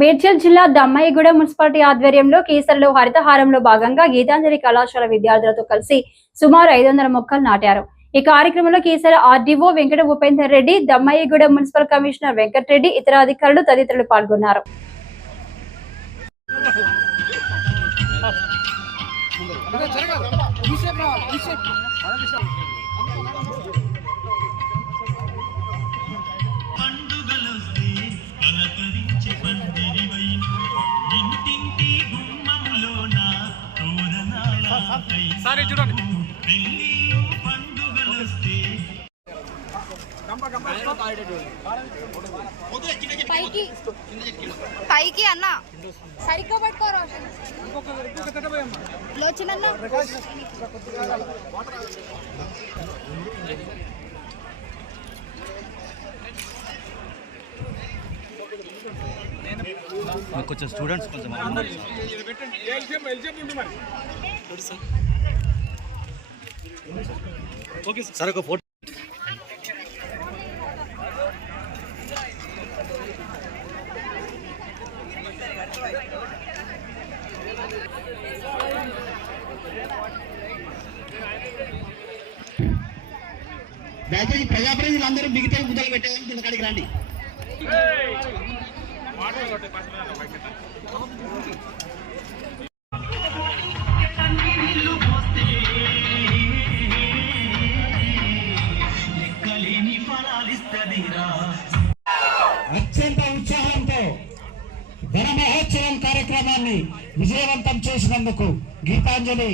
మేడ్చల్ జిల్లా దమ్మాయిగూడ మున్సిపాలిటీ ఆధ్వర్యంలో కేసరిలో హరితహారంలో భాగంగా గీతాంజలి కళాశాల విద్యార్థులతో కలిసి సుమారు ఐదు వందల మొక్కలు నాటారు. ఈ కార్యక్రమంలో Keesara RDO Venkata Bhupender Reddy Dammaiguda municipal commissioner Venkatreddy ఇతర అధికారులు తదితరులు పాల్గొన్నారు. సారీ చూడండి. పైకి. పైకి అన్న. సరిగ్గా పట్టుకో రోషన్. కొంచెం స్టూడెంట్స్ కొంచెం ఉన్నారు. సార్ ఒక ఫోటో. దయచేసి ప్రజాప్రతినిధులు అందరూ మిగతా ముద్దలు పెట్టేదానికి కింద కాడికి రండి. అత్యంత ఉత్సాహంతో ధన మహోత్సవం కార్యక్రమాన్ని విజయవంతం చేసినందుకు గీతాంజలి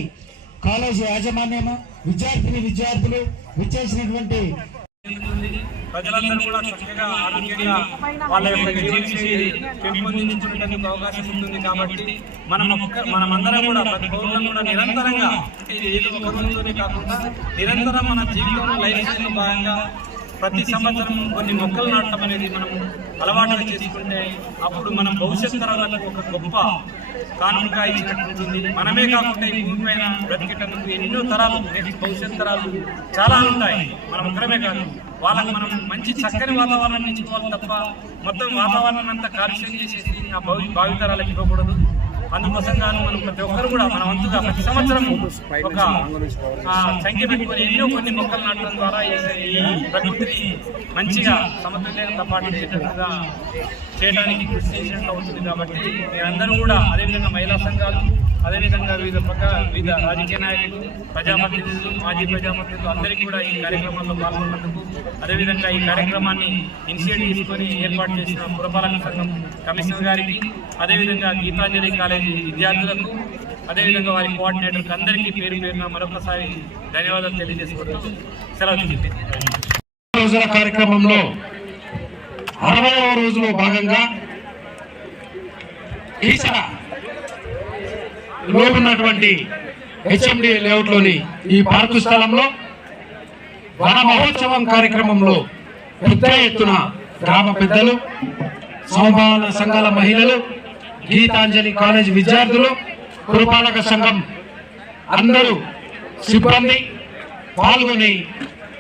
కాలేజీ యాజమాన్యము విద్యార్థిని విద్యార్థులు విచ్చేసినటువంటి ప్రజలందరూ కూడా చక్కగా ఆరోగ్యంగా వాళ్ళ యొక్క జీవనశైలి పెంపొందించుకోవడానికి అవకాశం ఉంటుంది కాబట్టి మనం మనమందరం కూడా ప్రతి పౌరులను కూడా నిరంతరంగా ఏదో ఒక రోజుతోనే కాకుండా నిరంతరం మన జీవితంలో లైఫ్ స్టైల్ భాగంగా ప్రతి సంవత్సరం కొన్ని మొక్కలు నాటడం అనేది మనం అలవాటుగా చేసుకుంటే అప్పుడు మనం భవిష్యత్ తరాలకు ఒక గొప్ప కానుక ఇచ్చినట్టు ఉంటుంది మనమే కాకుండా ఈ భూమి పైన బ్రతికేటందుకు ఎన్నో తరాలు నెక్స్ట్ భవిష్యత్ తరాలు చాలా ఉంటాయి. మనం ఒక్కరమే కాదు. వాళ్ళకి మనం మంచి చక్కని వాతావరణాన్ని ఇచ్చుకోవాలి తప్ప మొత్తం వాతావరణం అంతా కాలుష్యం చేసేసి ఆ భవి భావితరాలకు ఇవ్వకూడదు. అందుకోసం గాను మనం ప్రతి ఒక్కరు కూడా మన వంతుగా ప్రతి సంవత్సరం ఒక సంఖ్య పెట్టుకొని ఎన్నో కొన్ని మొక్కలు నాటడం ద్వారా ఈ- ఈ ప్రకృతిని మంచిగా సమతుల్యంగా పాటించేటట్టుగా చేయడానికి కృషి చేసినట్లు అవుతుంది కాబట్టి మీరందరూ కూడా అదేవిధంగా మహిళా సంఘాలు అదేవిధంగా వివిధ పక్క వివిధ రాజకీయ నాయకులు ప్రజాప్రతినిధులు మాజీ ప్రజాప్రతినిధులు అందరికీ కూడా ఈ కార్యక్రమంలో పాల్గొన్నందుకు అదేవిధంగా ఈ కార్యక్రమాన్ని ఇనిషియేటివ్ తీసుకొని ఏర్పాటు చేసిన పురపాలక సంఘం కమిషనర్ గారికి అదేవిధంగా గీతాంజలి కాలేజీ విద్యార్థులకు అదేవిధంగా వారి కోఆర్డినేటర్కి అందరికీ పేరు పేరున మరొకసారి ధన్యవాదాలు తెలియజేసుకుంటూ సెలవు రోజుల కార్యక్రమంలో అరవైవ రోజులో భాగంగా ఈసర లో ఉన్నటువంటి హెచ్ఎండి లేఅవుట్లోని ఈ పార్కు స్థలంలో వన మహోత్సవం కార్యక్రమంలో పెద్ద ఎత్తున గ్రామ పెద్దలు సమభావన సంఘాల మహిళలు గీతాంజలి కాలేజ్ విద్యార్థులు పురపాలక సంఘం అందరూ సిబ్బంది పాల్గొని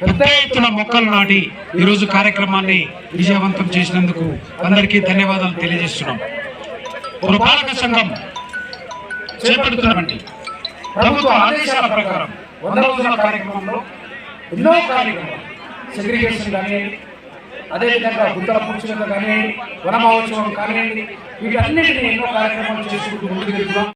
పెద్ద ఎత్తున మొక్కలు నాటి ఈరోజు కార్యక్రమాన్ని విజయవంతం చేసినందుకు అందరికీ ధన్యవాదాలు తెలియజేస్తున్నాం. పురపాలక సంఘం చేపడుతున్నటువంటి ప్రభుత్వ ఆదేశాల ప్రకారం వంద రోజుల కార్యక్రమంలో ఎన్నో కార్యక్రమాలు. సెగ్రిగేషన్ కానివ్వండి అదేవిధంగా గుంతల పూడ్చడం కానివ్వండి వన మహోత్సవం కానివ్వండి వీటన్నిటిని ఎన్నో కార్యక్రమాలు చేసుకుంటూ ముందుకు వెళ్తున్నాం.